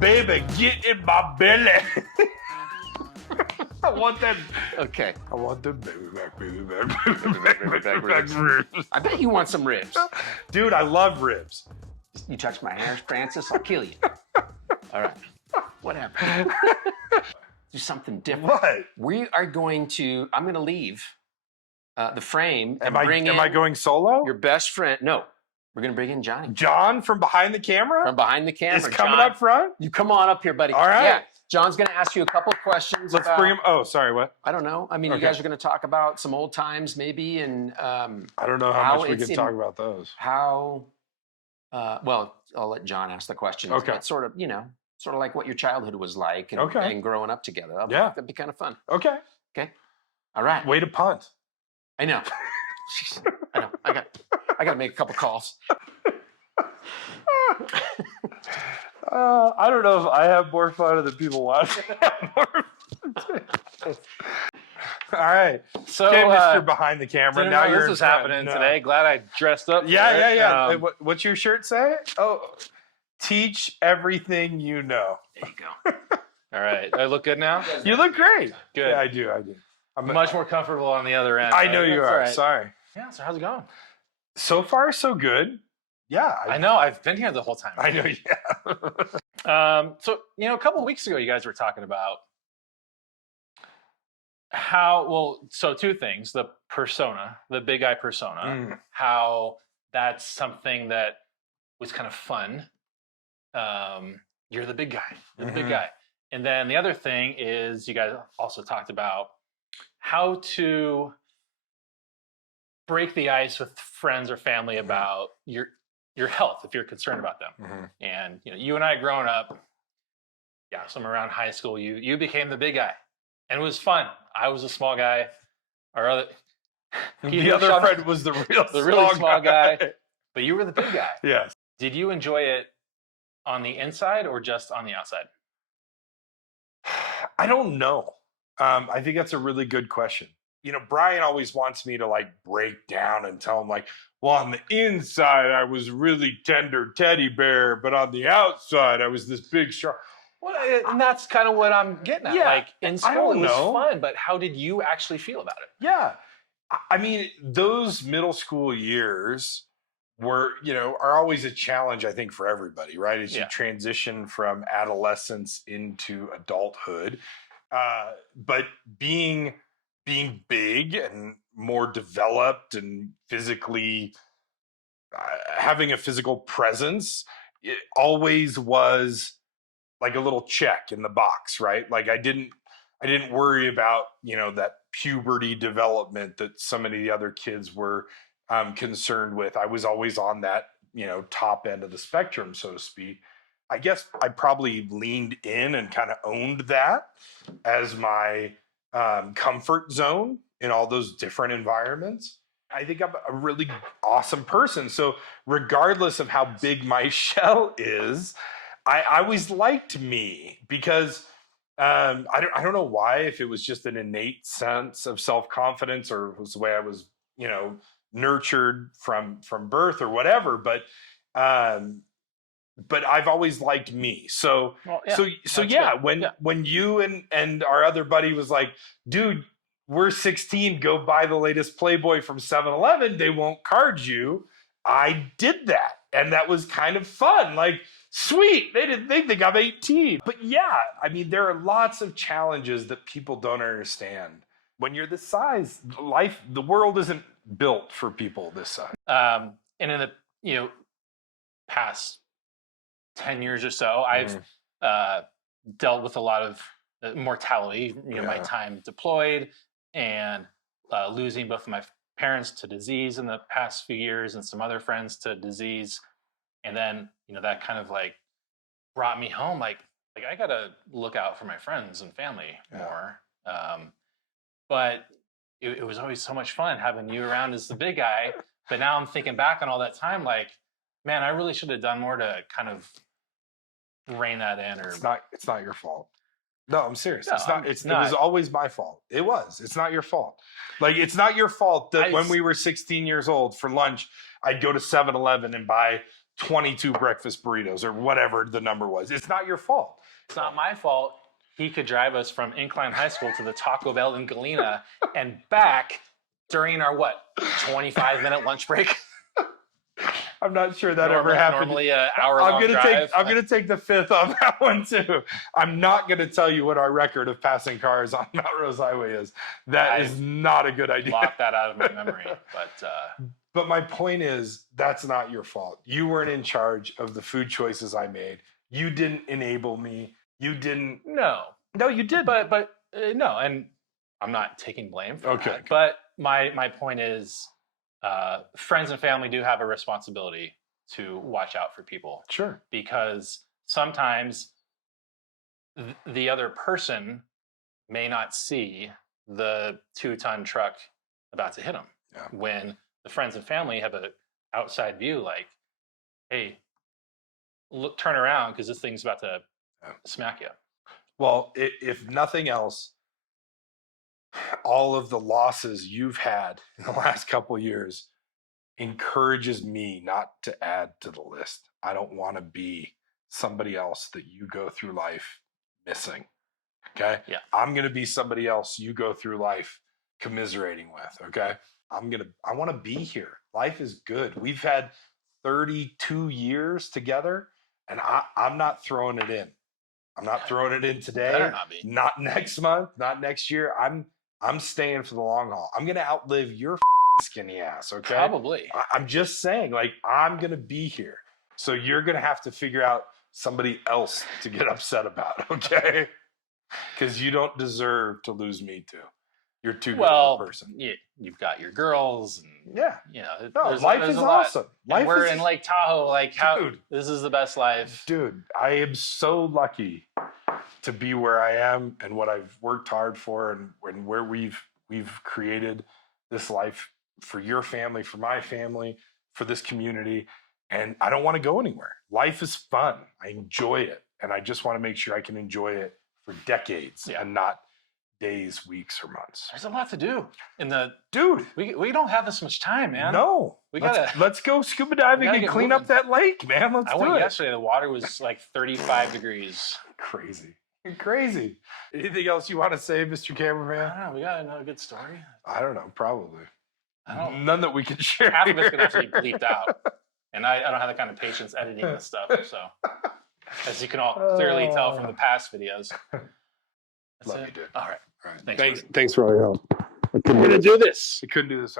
Baby, get in my belly. I want that. Okay. I want the baby back ribs. I bet you want some ribs. Dude, I love ribs. You touch my hair, Francis, I'll kill you. All right. Whatever. Do something different. What? We are going to, I'm going to leave the frame and Am I going solo? your best friend. No, we're going to bring in Johnny. John from behind the camera? From behind the camera. Is coming John, up front? You come on up here, buddy. All right. Yeah. John's going to ask you a couple of questions. Let's bring him. Oh, sorry, what? I don't know. I mean, Okay. you guys are going to talk about some old times maybe and I don't know how much we can talk about those. How, well, I'll let John ask the questions. Okay. But sort of, sort of like what your childhood was like and growing up together. That'd be kind of fun. Okay. Okay. All right. Way to punt. I know. Jeez. I know. I got to make a couple calls. I don't know if I have more fun or the people watching. All right. So, okay, Mr. Behind the camera. Didn't Now know you're this was happening today. Glad I dressed up. Yeah. for it. What's your shirt say? Oh, teach everything you know. There you go. All right. Do I look good now? You look great. Good. Yeah, I do. I'm much more comfortable on the other end. I know you That's are. all right. Sorry. Yeah. So how's it going? So far, so good. Yeah. I know. I've been here the whole time. I know. Yeah. So a couple of weeks ago, you guys were talking about so two things: the persona, the big guy persona, how that's something that was kind of fun. You're the big guy. You're the big guy. And then the other thing is you guys also talked about how to break the ice with friends or family about your health if you're concerned about them. And you and I growing up, somewhere around high school, you became the big guy. And it was fun. I was a small guy. The other friend was the really small guy. But you were the big guy. Yes. Did you enjoy it on the inside or just on the outside? I don't know. I think that's a really good question. Bryan always wants me to break down and tell him well, on the inside, I was really tender teddy bear, but on the outside, I was this big shark. Well, and that's kind of what I'm getting at. Yeah, In I school, don't it was know. fun, but how did you actually feel about it? Yeah. I mean, those middle school years are always a challenge, I think, for everybody, right? As you transition from adolescence into adulthood. But being big and more developed and physically having a physical presence, it always was like a little check in the box, right? I didn't worry about that puberty development that so many of the other kids were concerned with. I was always on that top end of the spectrum, so to speak. I guess I probably leaned in and kind of owned that as my comfort zone in all those different environments. I think I'm a really awesome person. So regardless of how big my shell is, I always liked me because I don't know why, if it was just an innate sense of self-confidence or it was the way I was, nurtured from birth or whatever, but I've always liked me. So when you and our other buddy was like, dude, we're 16, go buy the latest Playboy from 7-Eleven, they won't card you. I did that. And that was kind of fun. Sweet, they didn't think I'm 18. But there are lots of challenges that people don't understand. When you're this size, the world isn't built for people this size. And in the past 10 years or so, I've dealt with a lot of mortality, my time deployed and losing both of my parents to disease in the past few years and some other friends to disease. And then, that kind of brought me home. I got to look out for my friends and family more. But it was always so much fun having you around as the big guy. But now I'm thinking back on all that time, man, I really should have done more to kind of rein that in. Or It's not your fault. No, I'm serious. No, it was always my fault. It was. It's not your fault. It's not your fault that when we were 16 years old for lunch, I'd go to 7-Eleven and buy 22 breakfast burritos or whatever the number was. It's not your fault. It's not my fault. He could drive us from Incline High School to the Taco Bell in Galena and back during our 25-minute lunch break. I'm not sure that ever happened. Normally an hour-long drive. I'm gonna take the fifth on that one too. I'm not gonna tell you what our record of passing cars on Mount Rose Highway is. That is not a good idea. Lock that out of my memory. But my point is, that's not your fault. You weren't in charge of the food choices I made. You didn't enable me. You didn't. No, you did. But no, and I'm not taking blame for that. But my point is, friends and family do have a responsibility to watch out for people. Sure. Because sometimes the other person may not see the 2-ton truck about to hit them. Yeah. When the friends and family have an outside view, like, hey, look, turn around because this thing's about to smack you. Well, if nothing else, all of the losses you've had in the last couple of years encourages me not to add to the list. I don't want to be somebody else that you go through life missing. Okay? Yeah. I'm going to be somebody else you go through life commiserating with. Okay? I want to be here. Life is good. We've had 32 years together, and I'm not throwing it in. I'm not throwing it in today. Better not be. Not next month. Not next year. I'm staying for the long haul. I'm gonna outlive your skinny ass. Okay. Probably. I'm just saying, like, I'm gonna be here. So you're gonna have to figure out somebody else to get upset about. Okay. Because you don't deserve to lose me too. You're too good of a person. You've got your girls, and life is awesome. We're in Lake Tahoe. Like, this is the best life, dude. I am so lucky to be where I am and what I've worked hard for, and where we've created this life for your family, for my family, for this community. And I don't want to go anywhere. Life is fun. I enjoy it, and I just want to make sure I can enjoy it for decades and not days, weeks, or months. There's a lot to do dude. We don't have this much time, man. No, let's go scuba diving and clean up that lake, man. I went yesterday. The water was like 35 degrees. Crazy. Anything else you want to say, Mr. Cameraman? I don't know. We got another good story. I don't know. Probably. None that we can share. Half of it's gonna have to be bleeped out, and I don't have the kind of patience editing this stuff. So, as you can all clearly tell from the past videos. Love you, dude. All right. Thanks for all your help. We're gonna do this. We couldn't do this